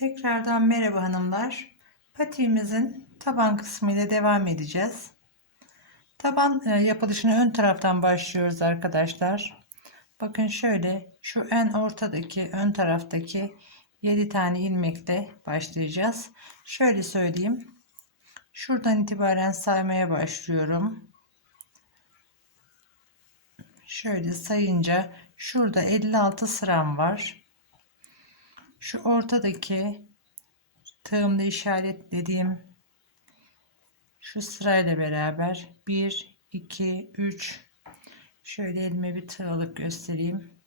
Tekrardan merhaba hanımlar. Patiğimizin taban kısmı ile devam edeceğiz. Taban e, yapılışına ön taraftan başlıyoruz arkadaşlar. Bakın şöyle şu en ortadaki ön taraftaki 7 tane ilmekle başlayacağız. Şöyle söyleyeyim. Şuradan itibaren saymaya başlıyorum. Şöyle sayınca şurada 56 sıram var. Şu ortadaki tığımda işaretlediğim şu sırayla beraber 1 2 3 şöyle elime bir tığ alıp göstereyim.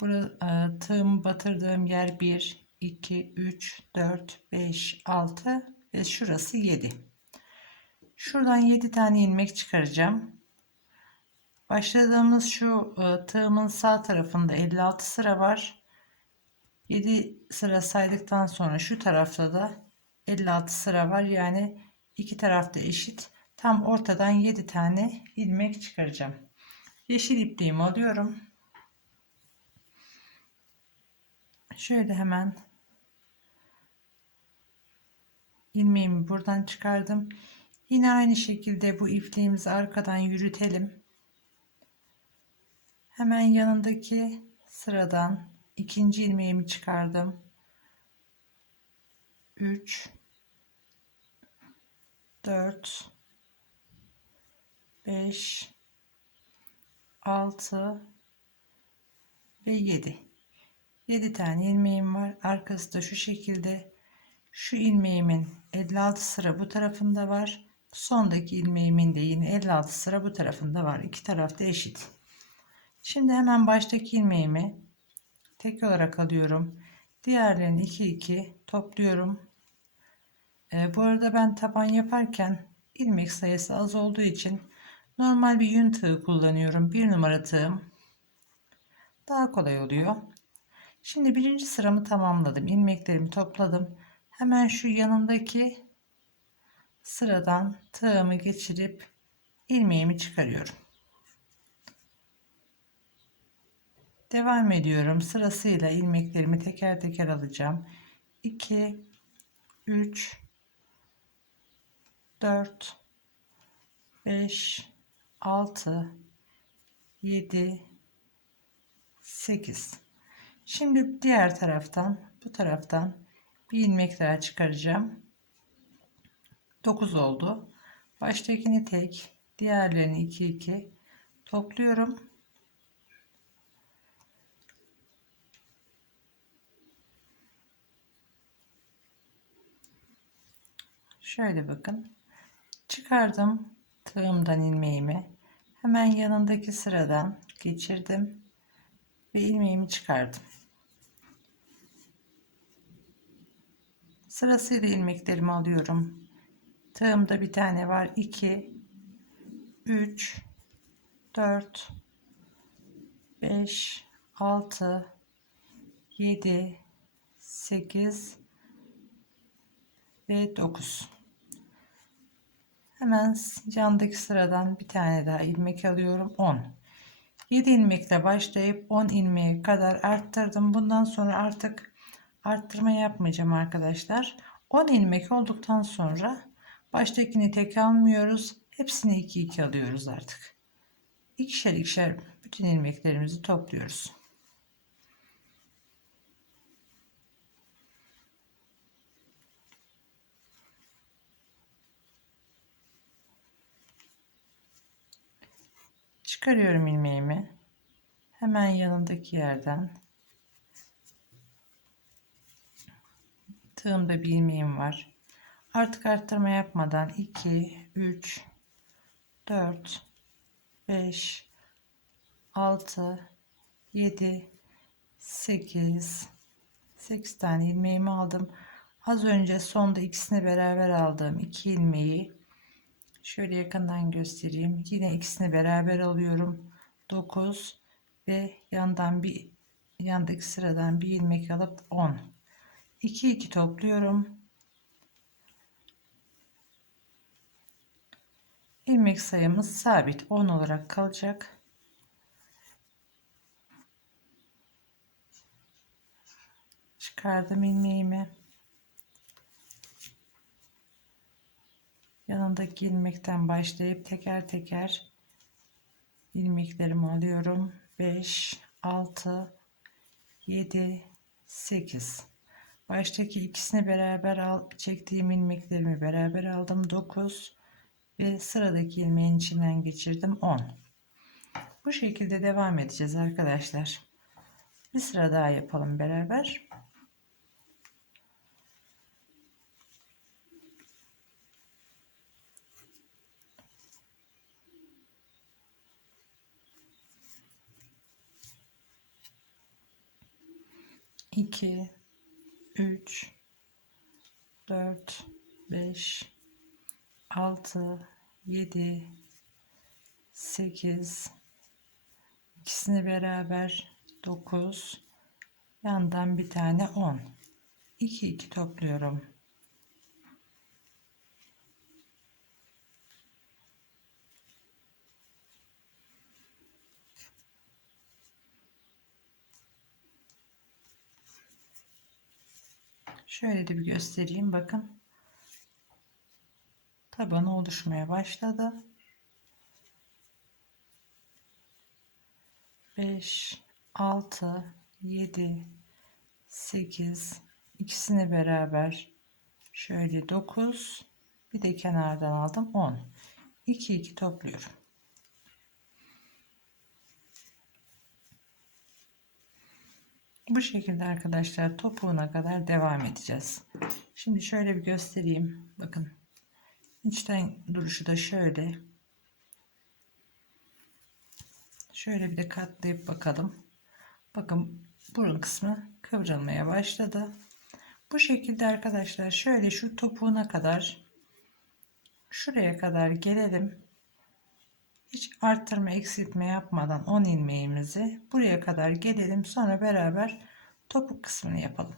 Burada tığımı batırdığım yer 1 2 3 4 5 6 ve şurası 7. Şuradan 7 tane ilmek çıkaracağım. Başladığımız şu e, tığımın sağ tarafında 56 sıra var. 7 sıra saydıktan sonra şu tarafta da 56 sıra var. Yani iki tarafta eşit. Tam ortadan 7 tane ilmek çıkaracağım. Yeşil ipliğimi alıyorum. Şöyle hemen ilmeğimi buradan çıkardım. Yine aynı şekilde bu ipliğimizi arkadan yürütelim. Hemen yanındaki sıradan ikinci ilmeğimi çıkardım. 3 4 5 6 ve 7 7 tane ilmeğim var. Arkası da şu şekilde. Şu ilmeğimin 56 sıra bu tarafında var. Sondaki ilmeğimin de yine 56 sıra bu tarafında var. İki tarafta eşit. Şimdi hemen baştaki ilmeğimi tek olarak alıyorum. Diğerlerini 2 2 topluyorum. Ee, bu arada ben taban yaparken ilmek sayısı az olduğu için normal bir yün tığı kullanıyorum. Bir numara tığım daha kolay oluyor. Şimdi birinci sıramı tamamladım. ilmeklerimi topladım. Hemen şu yanındaki sıradan tığımı geçirip ilmeğimi çıkarıyorum. Devam ediyorum. Sırasıyla ilmeklerimi teker teker alacağım. 2 3 4 5 6 7 8 Şimdi diğer taraftan bu taraftan bir ilmek daha çıkaracağım. 9 oldu. Baştakini tek, diğerlerini 2 2 topluyorum. Şöyle bakın. Çıkardım tığımdan ilmeğimi. Hemen yanındaki sıradan geçirdim ve ilmeğimi çıkardım. Sırasıyla ilmeklerimi alıyorum. Tığımda bir tane var. 2 3 4 5 6 7 8 ve 9 hemen yandaki sıradan bir tane daha ilmek alıyorum 10 7 ilmekle başlayıp 10 ilmeğe kadar arttırdım. Bundan sonra artık arttırma yapmayacağım arkadaşlar. 10 ilmek olduktan sonra baştakini tek almıyoruz. Hepsini 2 2 alıyoruz artık. İkişer ikişer bütün ilmeklerimizi topluyoruz çıkarıyorum ilmeğimi. Hemen yanındaki yerden. Tığımda bir ilmeğim var. Artık arttırma yapmadan 2 3 4 5 6 7 8 8 tane ilmeğimi aldım. Az önce sonda ikisini beraber aldığım iki ilmeği Şöyle yakından göstereyim. Yine ikisini beraber alıyorum. 9 ve yandan bir yandaki sıradan bir ilmek alıp 10. 2 2 topluyorum. ilmek sayımız sabit 10 olarak kalacak. çıkardım ilmeğimi yanındaki ilmekten başlayıp teker teker ilmeklerimi alıyorum. 5 6 7 8 baştaki ikisini beraber al çektiğim ilmeklerimi beraber aldım. 9 ve sıradaki ilmeğin içinden geçirdim. 10 bu şekilde devam edeceğiz arkadaşlar. Bir sıra daha yapalım beraber iki, üç, dört, beş, altı, yedi, sekiz, ikisini beraber dokuz, yandan bir tane on. İki iki topluyorum. Şöyle de bir göstereyim bakın. Taban oluşmaya başladı. 5 6 7 8 ikisini beraber şöyle 9 bir de kenardan aldım 10 2 2 topluyorum. Bu şekilde arkadaşlar topuğuna kadar devam edeceğiz. Şimdi şöyle bir göstereyim. Bakın. İçten duruşu da şöyle. Şöyle bir de katlayıp bakalım. Bakın burun kısmı kıvrılmaya başladı. Bu şekilde arkadaşlar şöyle şu topuğuna kadar şuraya kadar gelelim. Hiç arttırma eksiltme yapmadan 10 ilmeğimizi buraya kadar gelelim. Sonra beraber topuk kısmını yapalım.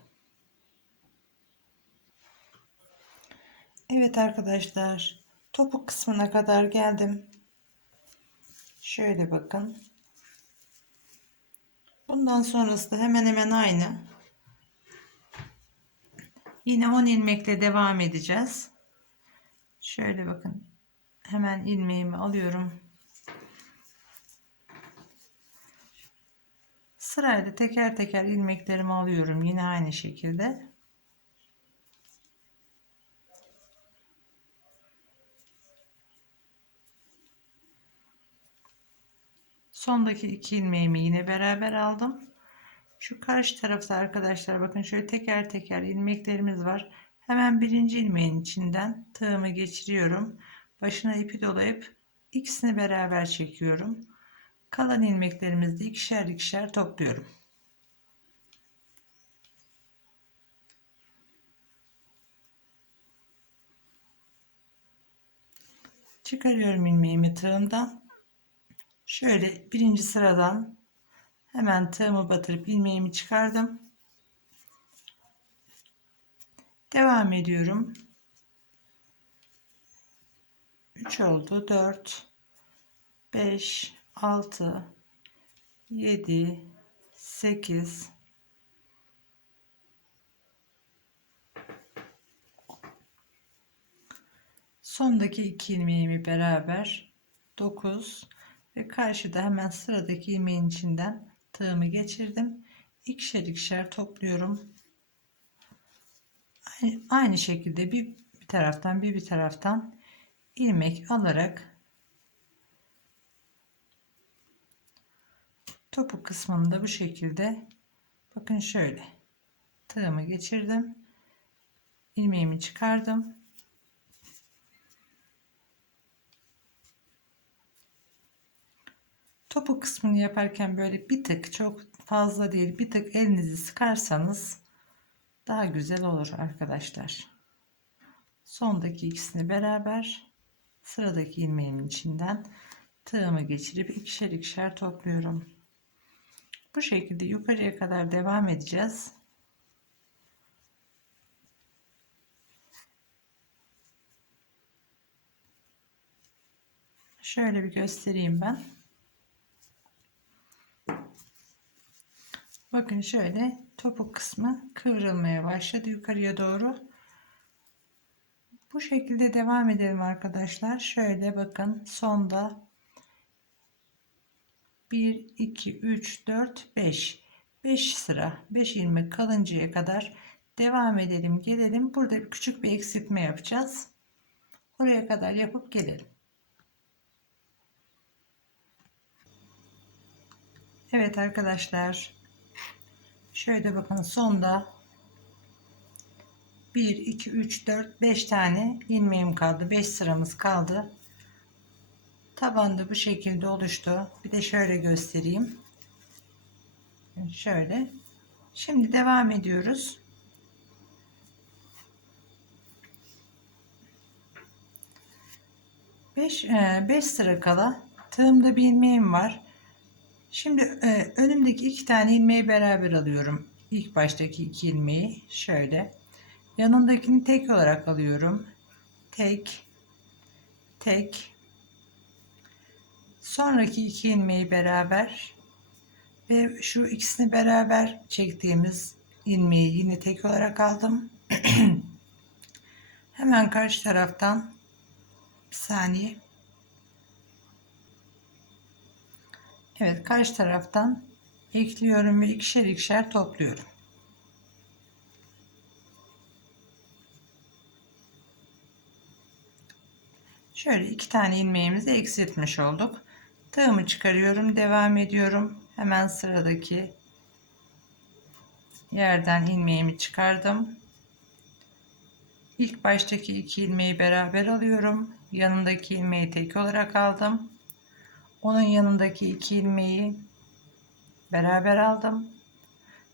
Evet arkadaşlar topuk kısmına kadar geldim. Şöyle bakın. Bundan sonrası da hemen hemen aynı. Yine 10 ilmekle devam edeceğiz. Şöyle bakın. Hemen ilmeğimi alıyorum. Sırayla teker teker ilmeklerimi alıyorum. Yine aynı şekilde. Sondaki iki ilmeğimi yine beraber aldım. Şu karşı tarafta arkadaşlar bakın şöyle teker teker ilmeklerimiz var. Hemen birinci ilmeğin içinden tığımı geçiriyorum. Başına ipi dolayıp ikisini beraber çekiyorum. Kalan ilmeklerimizi de ikişer ikişer topluyorum. Çıkarıyorum ilmeğimi tığımdan. Şöyle birinci sıradan hemen tığımı batırıp ilmeğimi çıkardım. Devam ediyorum. 3 oldu. 4 5 6 7 8 sondaki iki ilmeğimi beraber 9 ve karşıda hemen sıradaki ilmeğin içinden tığımı geçirdim. İkişer ikişer topluyorum. Aynı, aynı şekilde bir, bir taraftan bir bir taraftan ilmek alarak topuk kısmını da bu şekilde bakın şöyle tığımı geçirdim ilmeğimi çıkardım. Topuk kısmını yaparken böyle bir tık çok fazla değil bir tık elinizi sıkarsanız daha güzel olur arkadaşlar. Sondaki ikisini beraber sıradaki ilmeğimin içinden tığımı geçirip ikişer ikişer topluyorum bu şekilde yukarıya kadar devam edeceğiz. Şöyle bir göstereyim ben. Bakın şöyle topuk kısmı kıvrılmaya başladı yukarıya doğru. Bu şekilde devam edelim arkadaşlar. Şöyle bakın sonda 1 2 3 4 5 5 sıra 5 ilmek kalıncaya kadar devam edelim gelelim. Burada küçük bir eksiltme yapacağız. Oraya kadar yapıp gelelim. Evet arkadaşlar. Şöyle bakın sonda 1 2 3 4 5 tane ilmeğim kaldı. 5 sıramız kaldı. Tabanda bu şekilde oluştu. Bir de şöyle göstereyim. Şöyle. Şimdi devam ediyoruz. Beş, e, beş sıra kala tığımda bir ilmeğim var. Şimdi e, önümdeki iki tane ilmeği beraber alıyorum. İlk baştaki iki ilmeği şöyle. Yanındakini tek olarak alıyorum. Tek, tek. Sonraki iki ilmeği beraber ve şu ikisini beraber çektiğimiz ilmeği yine tek olarak aldım. Hemen karşı taraftan bir saniye. Evet karşı taraftan ekliyorum ve ikişer ikişer topluyorum. Şöyle iki tane ilmeğimizi eksiltmiş olduk. Tığımı çıkarıyorum. Devam ediyorum. Hemen sıradaki yerden ilmeğimi çıkardım. İlk baştaki iki ilmeği beraber alıyorum. Yanındaki ilmeği tek olarak aldım. Onun yanındaki iki ilmeği beraber aldım.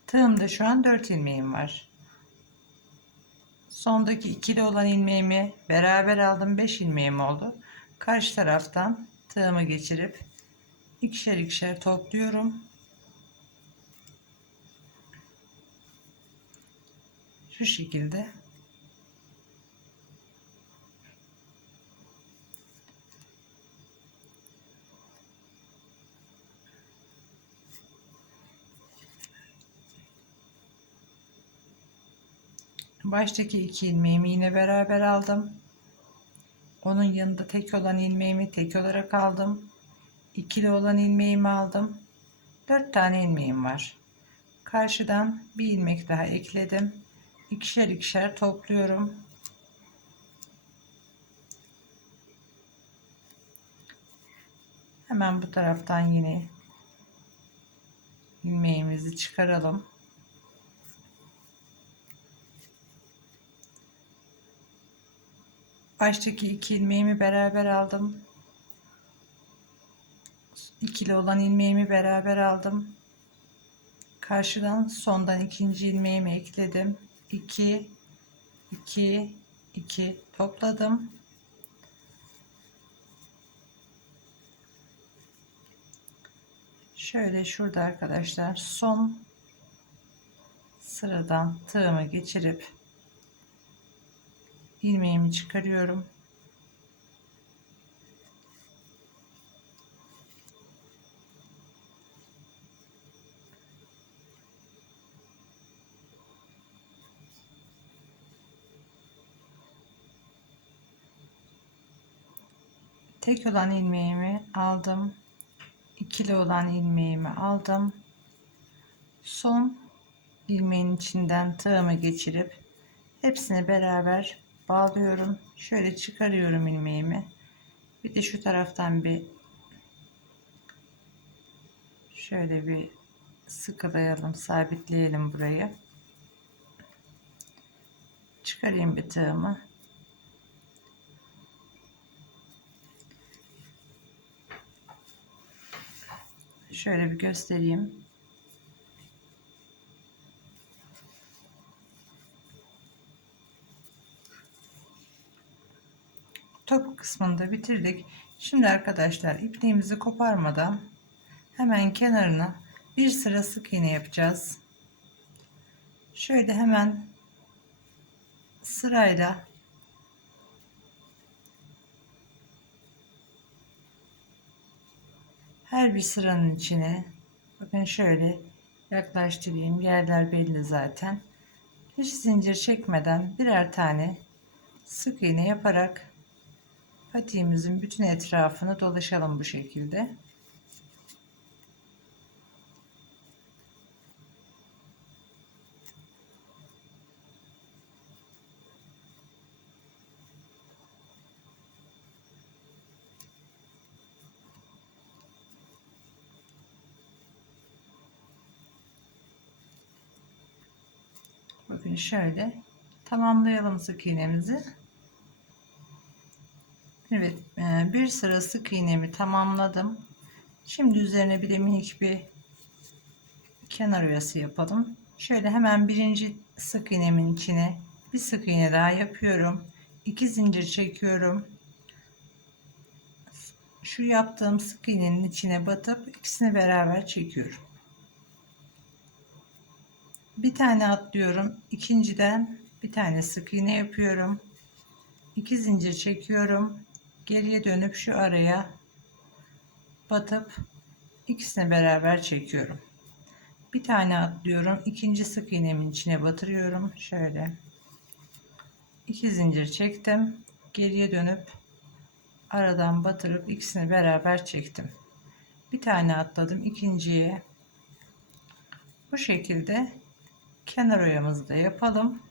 Tığımda şu an 4 ilmeğim var. Sondaki ikili olan ilmeğimi beraber aldım. 5 ilmeğim oldu. Karşı taraftan tığımı geçirip ikişer ikişer topluyorum. Şu şekilde baştaki iki ilmeğimi yine beraber aldım. Onun yanında tek olan ilmeğimi tek olarak aldım. İkili olan ilmeğimi aldım. Dört tane ilmeğim var. Karşıdan bir ilmek daha ekledim. İkişer ikişer topluyorum. Hemen bu taraftan yine ilmeğimizi çıkaralım. baştaki iki ilmeğimi beraber aldım ikili olan ilmeğimi beraber aldım. Karşıdan sondan ikinci ilmeğimi ekledim. 2 2 2 topladım. Şöyle şurada arkadaşlar son sıradan tığımı geçirip ilmeğimi çıkarıyorum. Tek olan ilmeğimi aldım. ikili olan ilmeğimi aldım. Son ilmeğin içinden tığımı geçirip hepsini beraber bağlıyorum. Şöyle çıkarıyorum ilmeğimi. Bir de şu taraftan bir şöyle bir sıkılayalım, sabitleyelim burayı. Çıkarayım bir tığımı. Şöyle bir göstereyim. top kısmını bitirdik. Şimdi arkadaşlar ipliğimizi koparmadan hemen kenarına bir sıra sık iğne yapacağız. Şöyle hemen sırayla her bir sıranın içine bakın şöyle yaklaştırayım. Yerler belli zaten. Hiç zincir çekmeden birer tane sık iğne yaparak patiğimizin bütün etrafını dolaşalım bu şekilde. Bakın şöyle tamamlayalım sık iğnemizi. Evet e, bir sıra sık iğnemi tamamladım. Şimdi üzerine bir de minik bir kenar oyası yapalım. Şöyle hemen birinci sık iğnemin içine bir sık iğne daha yapıyorum. İki zincir çekiyorum. Şu yaptığım sık iğnenin içine batıp ikisini beraber çekiyorum bir tane atlıyorum ikinciden bir tane sık iğne yapıyorum. İki zincir çekiyorum geriye dönüp şu araya batıp ikisini beraber çekiyorum. Bir tane atlıyorum ikinci sık iğnemin içine batırıyorum şöyle. İki zincir çektim geriye dönüp aradan batırıp ikisini beraber çektim. Bir tane atladım ikinciye. Bu şekilde kenar oyamızı da yapalım.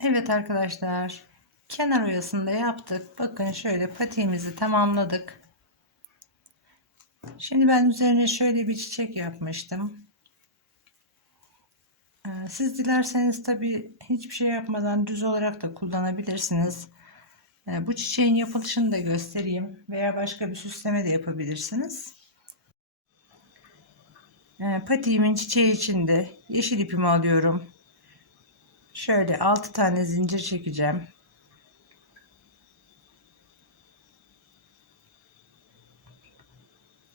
Evet arkadaşlar kenar oyasında yaptık. Bakın şöyle patiğimizi tamamladık. Şimdi ben üzerine şöyle bir çiçek yapmıştım. Ee, siz dilerseniz tabi hiçbir şey yapmadan düz olarak da kullanabilirsiniz. Ee, bu çiçeğin yapılışını da göstereyim. Veya başka bir süsleme de yapabilirsiniz. Ee, patiğimin çiçeği içinde yeşil ipimi alıyorum. Şöyle 6 tane zincir çekeceğim.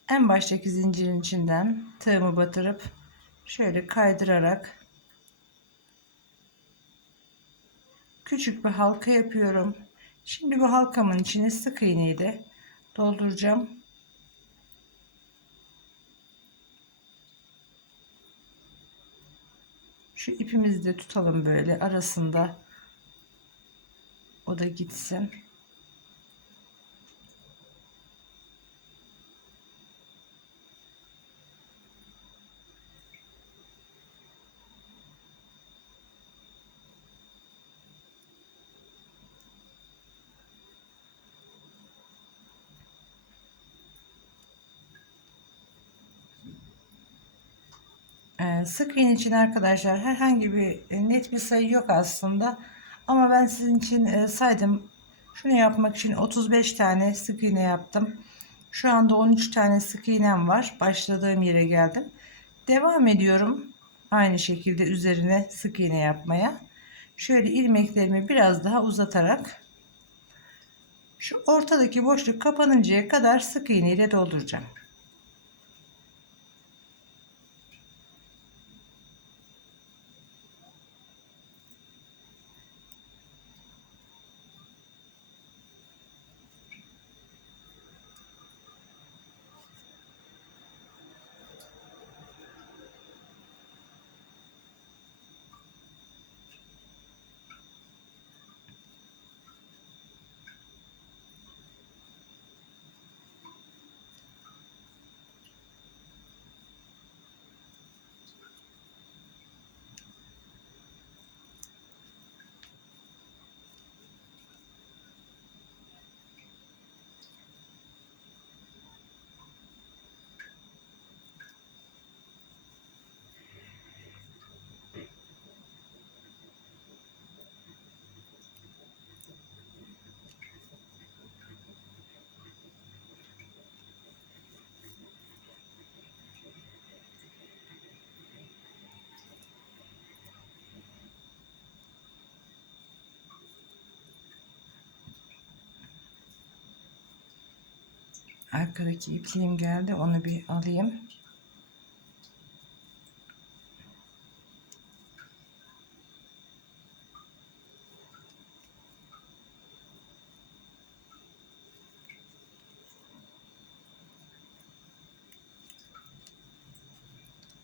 En baştaki zincirin içinden tığımı batırıp şöyle kaydırarak küçük bir halka yapıyorum. Şimdi bu halkamın içine sık iğneyi de dolduracağım. Şu ipimizi de tutalım böyle arasında. O da gitsin. Ee, iğne için arkadaşlar herhangi bir e, net bir sayı yok aslında. Ama ben sizin için e, saydım. Şunu yapmak için 35 tane sık iğne yaptım. Şu anda 13 tane sık iğnem var. Başladığım yere geldim. Devam ediyorum. Aynı şekilde üzerine sık iğne yapmaya. Şöyle ilmeklerimi biraz daha uzatarak şu ortadaki boşluk kapanıncaya kadar sık iğne ile dolduracağım. Arkadaki ipliğim geldi. Onu bir alayım.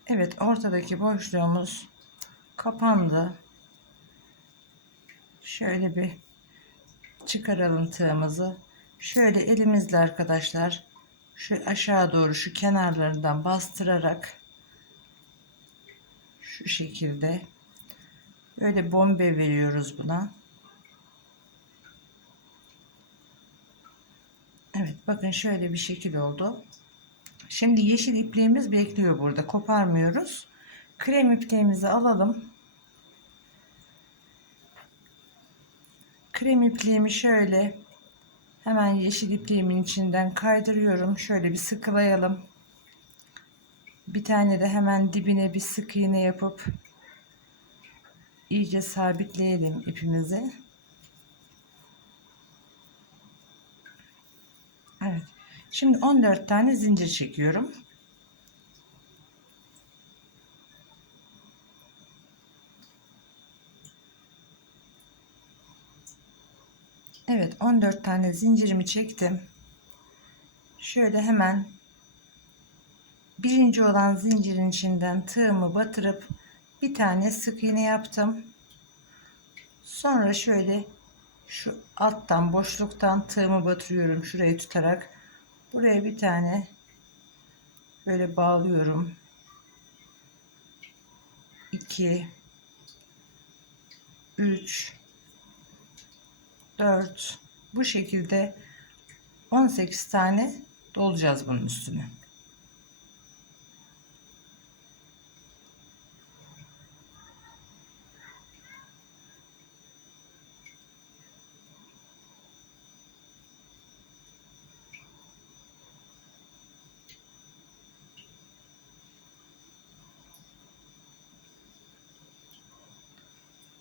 Evet ortadaki boşluğumuz kapandı. Şöyle bir çıkaralım tığımızı. Şöyle elimizle arkadaşlar şu aşağı doğru şu kenarlarından bastırarak şu şekilde böyle bombe veriyoruz buna. Evet bakın şöyle bir şekil oldu. Şimdi yeşil ipliğimiz bekliyor burada. Koparmıyoruz. Krem ipliğimizi alalım. Krem ipliğimi şöyle hemen yeşil ipliğimin içinden kaydırıyorum. Şöyle bir sıkılayalım. Bir tane de hemen dibine bir sık iğne yapıp iyice sabitleyelim ipimizi. Evet. Şimdi 14 tane zincir çekiyorum. Evet 14 tane zincirimi çektim. Şöyle hemen birinci olan zincirin içinden tığımı batırıp bir tane sık iğne yaptım. Sonra şöyle şu alttan boşluktan tığımı batırıyorum şurayı tutarak buraya bir tane böyle bağlıyorum 2 3 4 bu şekilde 18 tane dolacağız bunun üstüne.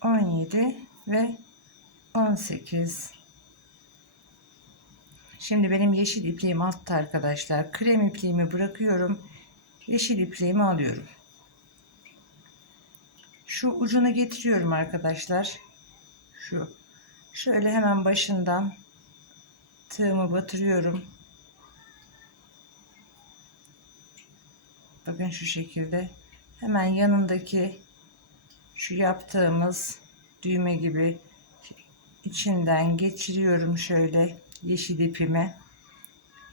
On yedi ve on sekiz. Şimdi benim yeşil ipliğim altta arkadaşlar. Krem ipliğimi bırakıyorum. Yeşil ipliğimi alıyorum. Şu ucuna getiriyorum arkadaşlar. Şu. Şöyle hemen başından tığımı batırıyorum. Bakın şu şekilde. Hemen yanındaki şu yaptığımız düğme gibi içinden geçiriyorum şöyle yeşil ipimi.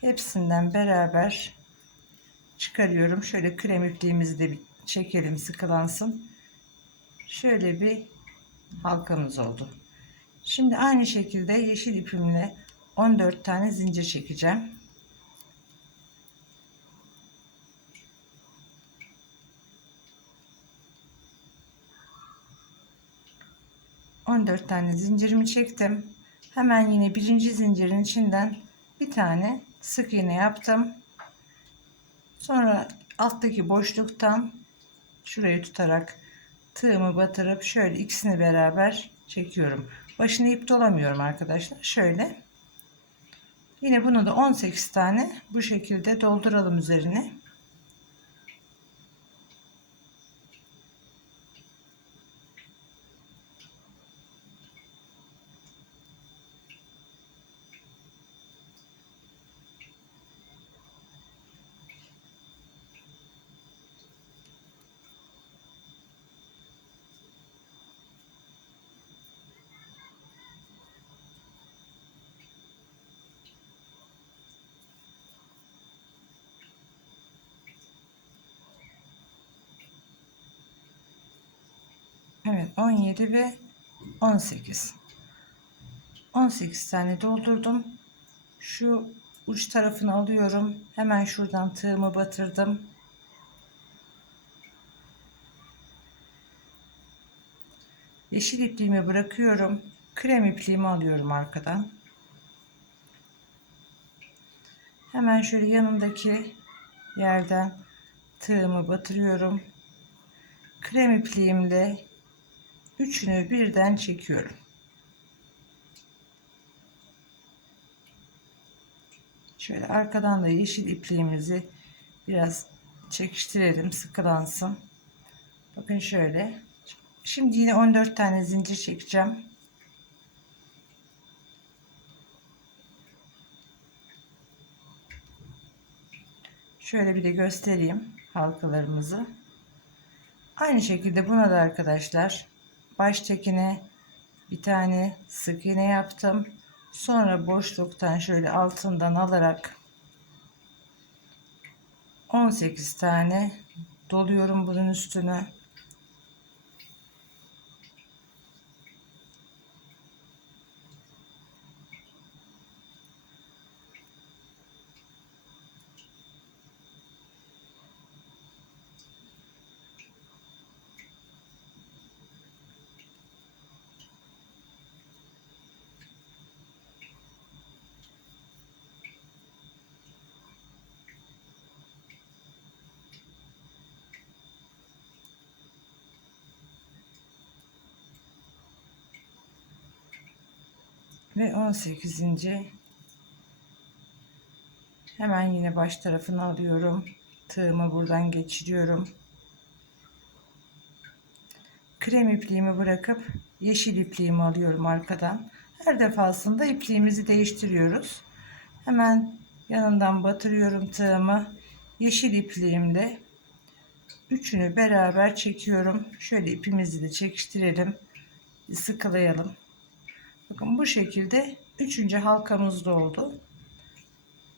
Hepsinden beraber çıkarıyorum. Şöyle krem ipliğimizi de bir çekelim sıkılansın. Şöyle bir halkamız oldu. Şimdi aynı şekilde yeşil ipimle 14 tane zincir çekeceğim 14 tane zincirimi çektim. Hemen yine birinci zincirin içinden bir tane sık iğne yaptım. Sonra alttaki boşluktan şurayı tutarak tığımı batırıp şöyle ikisini beraber çekiyorum. Başını ip dolamıyorum arkadaşlar. Şöyle. Yine bunu da 18 tane bu şekilde dolduralım üzerine. 17 ve 18 18 tane doldurdum. Şu uç tarafını alıyorum. Hemen şuradan tığımı batırdım. Yeşil ipliğimi bırakıyorum. Krem ipliğimi alıyorum arkadan. Hemen şöyle yanındaki yerden tığımı batırıyorum. Krem ipliğimle üçünü birden çekiyorum. Şöyle arkadan da yeşil ipliğimizi biraz çekiştirelim sıkılansın. Bakın şöyle. Şimdi yine 14 tane zincir çekeceğim. Şöyle bir de göstereyim halkalarımızı. Aynı şekilde buna da arkadaşlar baştakine bir tane sık iğne yaptım. Sonra boşluktan şöyle altından alarak 18 tane doluyorum bunun üstüne. Ve 18. hemen yine baş tarafını alıyorum. Tığımı buradan geçiriyorum. Krem ipliğimi bırakıp yeşil ipliğimi alıyorum arkadan. Her defasında ipliğimizi değiştiriyoruz. Hemen yanından batırıyorum tığımı. Yeşil ipliğimle üçünü beraber çekiyorum. Şöyle ipimizi de çekiştirelim. Sıkılayalım Bakın bu şekilde üçüncü halkamız da oldu.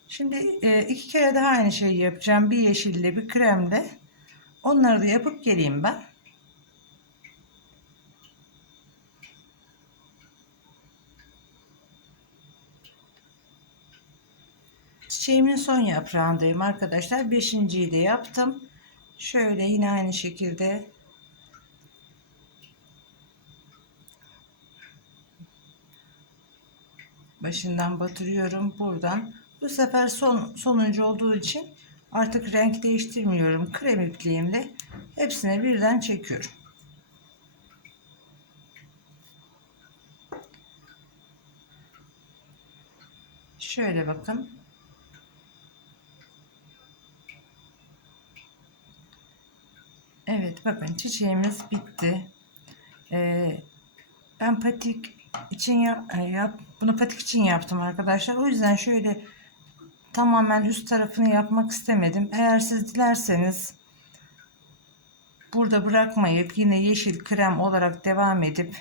Şimdi e, iki kere daha aynı şeyi yapacağım. Bir yeşille bir kremle. Onları da yapıp geleyim ben. Çiçeğimin son yaprağındayım arkadaşlar. Beşinciyi de yaptım. Şöyle yine aynı şekilde başından batırıyorum. Buradan bu sefer son sonuncu olduğu için artık renk değiştirmiyorum. Krem ipliğimle hepsine birden çekiyorum. Şöyle bakın. Evet bakın çiçeğimiz bitti. Ee, ben patik için yap, e, yap bunu patik için yaptım arkadaşlar. O yüzden şöyle tamamen üst tarafını yapmak istemedim. Eğer siz dilerseniz burada bırakmayıp yine yeşil krem olarak devam edip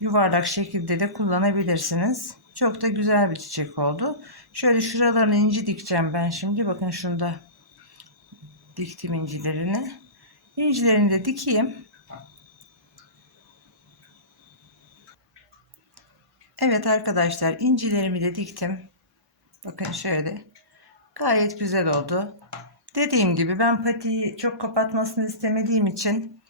yuvarlak şekilde de kullanabilirsiniz. Çok da güzel bir çiçek oldu. Şöyle şuralarını inci dikeceğim ben şimdi. Bakın şunda diktim incilerini. İncilerini de dikeyim. Evet arkadaşlar incilerimi de diktim. Bakın şöyle. Gayet güzel oldu. Dediğim gibi ben patiyi çok kapatmasını istemediğim için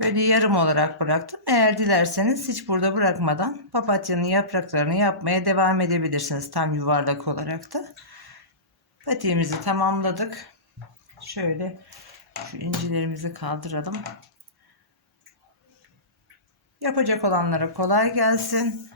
böyle yarım olarak bıraktım. Eğer dilerseniz hiç burada bırakmadan papatyanın yapraklarını yapmaya devam edebilirsiniz. Tam yuvarlak olarak da. Patiğimizi tamamladık. Şöyle şu incilerimizi kaldıralım. Yapacak olanlara kolay gelsin.